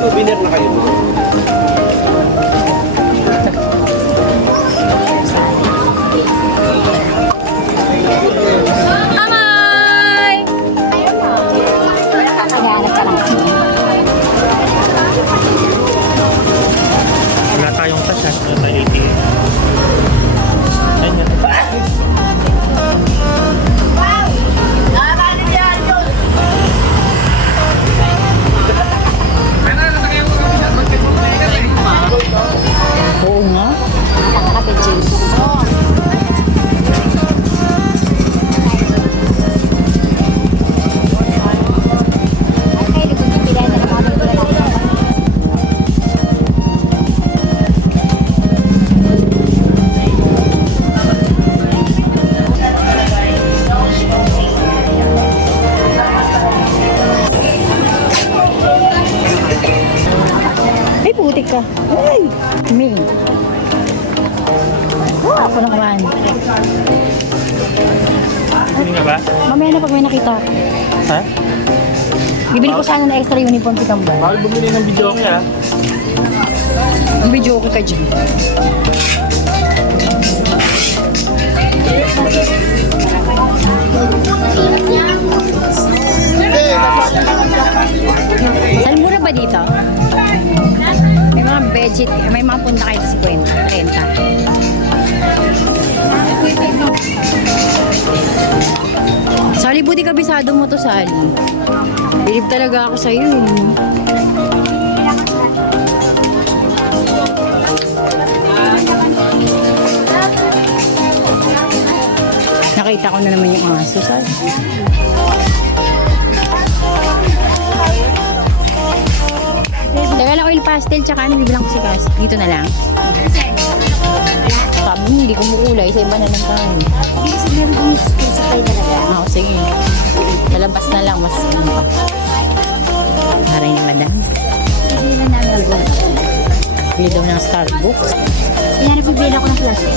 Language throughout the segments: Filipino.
souvenir na kayo. Ha? Bibili ko sana na extra uniform kitang ba? Bawal bumili ng video okay ha. Ang video ko ka dyan. Saan mura ba dito? May mga veggie, may mga punta kahit 50, 30. Sali, buti kabisado mo to, Sali. Bilib talaga ako sa'yo. Nakita ko na naman yung aso, Sali. Teka lang, oil pastel, tsaka ano, bibilang ko si Cass. Dito na lang. Sabi hindi kumukulay. Sa iba na lang tayo. Oo, sige. Lalabas na lang, mas ano pa. Haray ni madam. Hindi na namin gold. Bili daw ng Starbucks. Yan, nabibili ako ng plastic.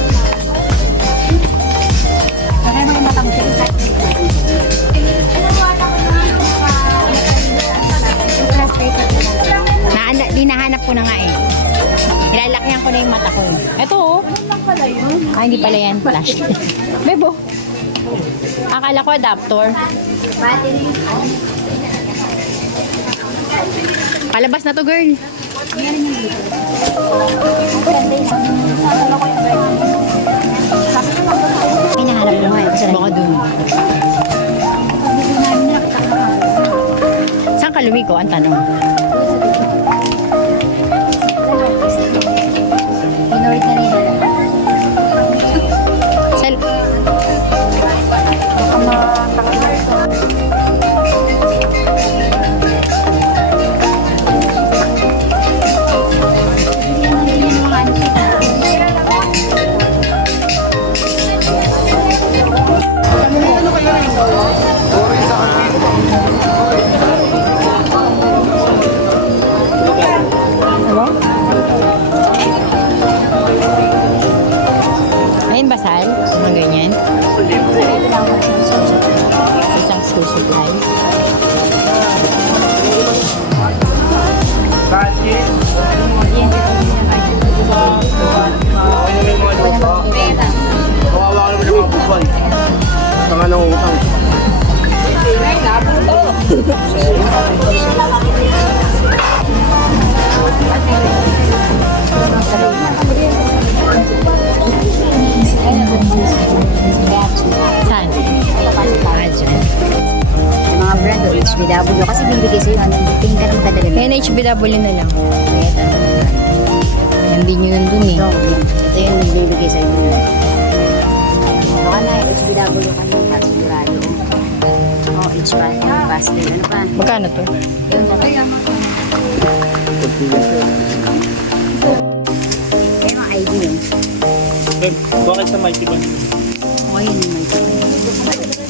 Kaya mga matang Naana, dinahanap ko na nga eh. Nilalakyan ko na yung mata ko eh. Ito oh. Ah, hindi pala yan. Flash. Bebo. Akala ko adapter. Palabas na to girl. Hinahanap mo nga eh. Kasi Baka dun. Saan ka lumiko? Ang tanong. Tanga ng utang. Saan? Brand o HBW kasi bibigay sa'yo ano, tingin ka na maganda rin. Kaya HBW na lang. Kaya tanong. Hindi nyo nandun eh. Yun. Ito yung bibigay sa'yo. Baka na HBW ka na, sigurado. pastel. Ano pa? Magkano to? Yun na. Kaya mga ID yun. Bakit sa mighty ba? O yun yung may Okay.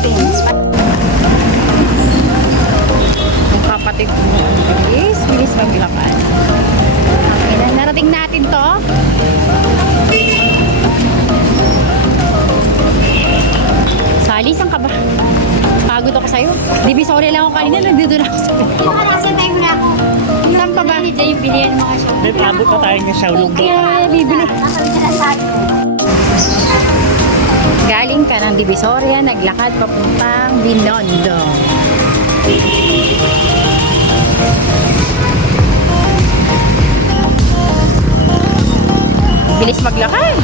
Pens. Yung kapatid mo. Bilis, bilis maglakad. Okay na, narating natin to. Sali, saan ka ba? Pagod ako sa'yo. Divisoria lang ako kanina, nandito na ako sa'yo. Nasa time na ako. Saan pa ba? Diyan yung bilihan mga show. Babe, abot na tayo ng doon. Kaya bibili. Nasa. Galing ka ng Divisoria, naglakad papuntang Binondo. Bilis maglakad.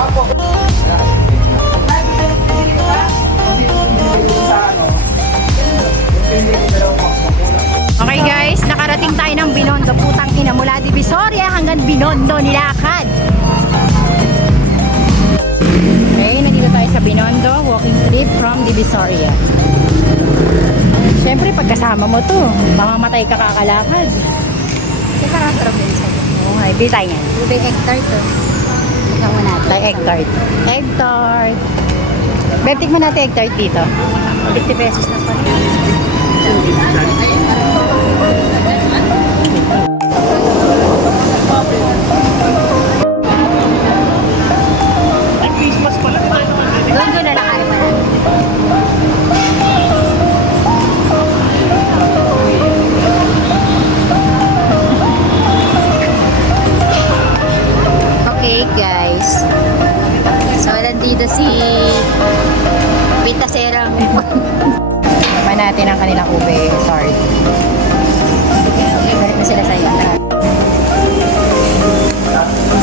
Okay Binondo. Putang ina mula Divisoria hanggang Binondo nilakad. Okay, nandito tayo sa Binondo, walking trip from Divisoria. Siyempre, pagkasama mo to, mamamatay ka kakalakad. Kasi nakasarap din sa'yo. Oo nga, bili tayo yan. Tubig hectare to. Ikaw mo natin. Tayo egg tart. Egg tart. Beb, tikman natin egg tart dito. 50 pesos na pa. Nandito si Pitasera. Tikman natin ang kanilang ube tart. Balik na sila sa iyo.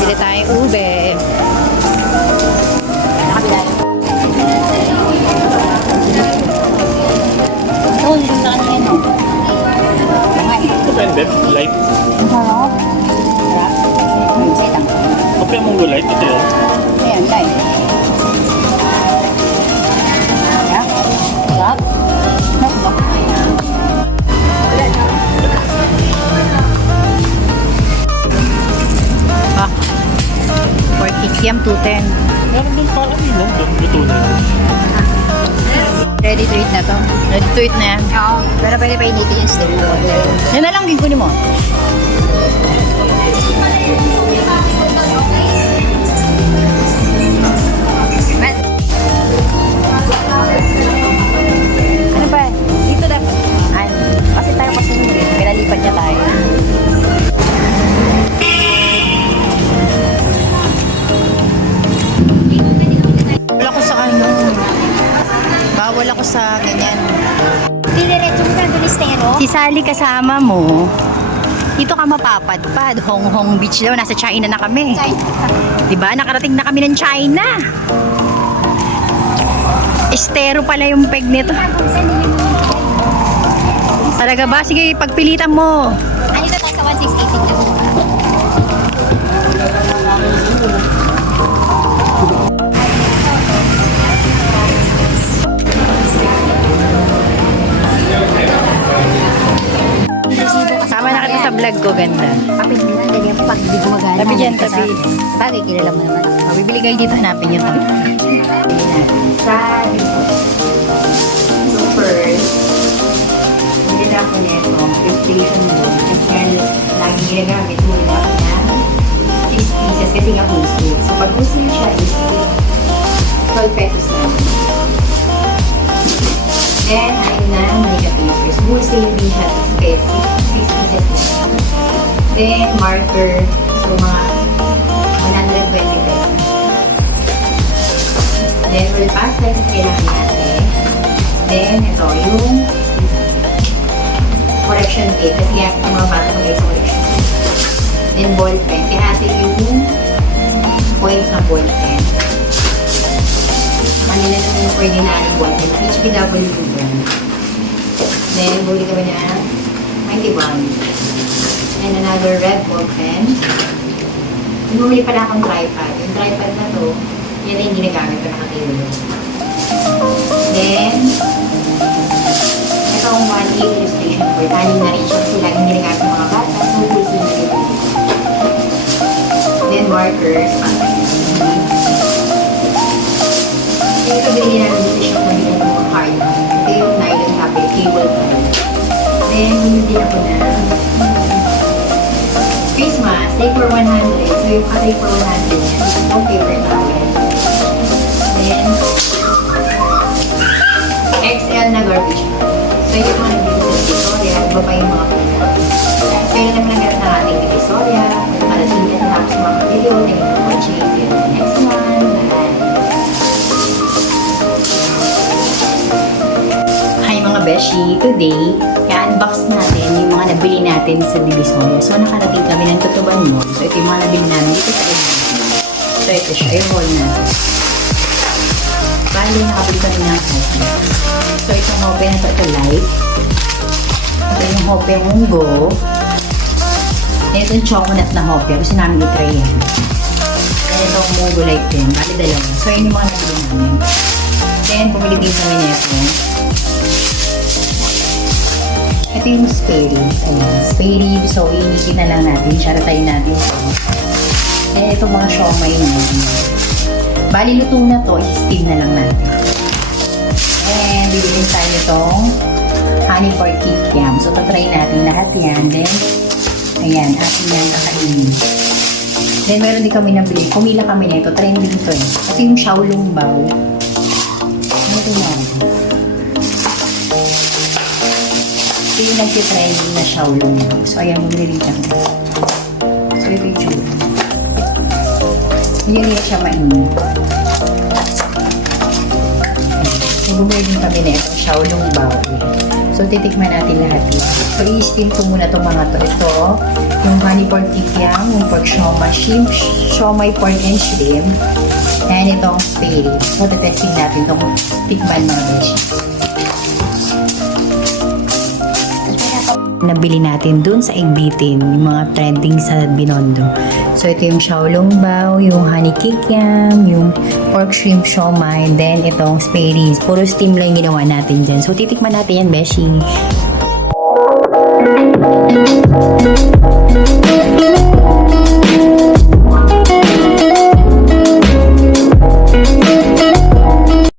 Bili tayo ube. Nakabila. Oo, yung sa kanina no. Babe? Light. Harap. Harap. Lang. Kopya mong light. Ito yun. Ayan, light. Ah. For kikiam 210. Meron din pala? Doon, luto na yun. Ready to eat na to. Ready to eat na yan. Oo. Pero pwede pa initin yung water. Yan na lang, gigunin mo. Ano ba? Dito dapat. Ano? Kasi tayo kasi hindi. Pinalipat niya tayo. Bawal ako sa ganyan. Didiretso mo sa dulis na yan, oh. Si Sally kasama mo, dito ka mapapadpad. Hong Hong Beach daw, nasa China na kami. Diba? Nakarating na kami ng China. Estero pala yung peg nito. Talaga ba? Sige, pagpilitan mo. Ano ito sa 168 tignan vlog ko, ganda. Mo na, ganyan pa pag hindi gumagana. Tabi dyan, tabi. Bagay, kilala mo naman. Oh, bibili kayo dito, hanapin nyo to. Sa dito. So first, bili na ako nito, filtration bowl. Kasi lagi ginagamit mo na ako ng 6 pieces kasi nga wholesale. So pag wholesale siya is 12 pesos na. Marker. So, mga 120 pesos. Then, we'll pass kasi kailangan natin. Then, ito, yung correction tape. Kasi nga, yung mga bata mag sa correction tape. Then, ball pen. Kaya natin yung points na ball pen. Kanila naman yung pwede na yung ball pen. HBW brand. Then, buli kami na 91. And another red ball pen. Bumili pala akong tripod. Yung tripod na to, yan na yung ginagamit ko nakatayo. Then, ito ang 1 illustration board. Taning na rin siya kasi laging ginagamit ng mga bata. So, pulsi na rin. Then, markers. Yung ito binili namin decision ko nila ng mga card. Ito yung nylon cable. Then, bumili ako na take for 100. So, yung ka-take for 100 yan, no paper towel. Then, XL na garbage bag. So, yung mga nagbibig sa Divisoria, iba pa yung mga pila. Yun naman ang gamit ng ating Divisoria. Parating yan tapos mga video, tingin ko kotse. Next one. Hi mga beshi! Today, i-unbox natin yung mga nabili natin sa Divisoria. So, nakarating kami ng Tutuban Mall. So, ito yung mga nabili namin dito sa Edmonton. So, ito siya. Yung haul natin. Bali, nakabili kami ng hope. So, itong hope na ito, ito light. Ito yung hope munggo. Ito yung chocolate na hope. Gusto namin i-try yan. And itong munggo light din. Bali, dalawa. So, yun yung mga nabili namin. Then, bumili din kami nito. Ito yung spare ribs. Ayan, spare ribs. So, iinitin na lang natin. Charatayin natin ito. Eh, ito mga siomay na. Bali, luto na to. I-steam na lang natin. And, bibili tayo nitong honey pork kikiam. So, tatry natin lahat yan. Then, ayan, atin yan kakainin. Then, meron din kami nabili. Kumila kami na ito. Trending to eh. Ito yung Shaolong Bao. Ano ito na? Ito yung nagtitrending na Shaolong. So, ayan, bumili rin. So, ito yung tsura. Hindi rin siya mainit. So, bumili din kami na ito, Shaolong Bao. So, titikman natin lahat yun. So, i-steam ko muna itong mga to. Ito, yung honey pork kikiam, yung pork shoma, shrimp, shomai pork and shrimp, and itong ribs. So, testing natin itong tikman mga beshi. Nabili natin dun sa Igbitin, yung mga trending sa Binondo. So, ito yung Shaolong Bao, yung Honey Kikiam, yung Pork Shrimp Shomai, then itong spare ribs. Puro steam lang ginawa natin dyan. So, titikman natin yan, Beshi.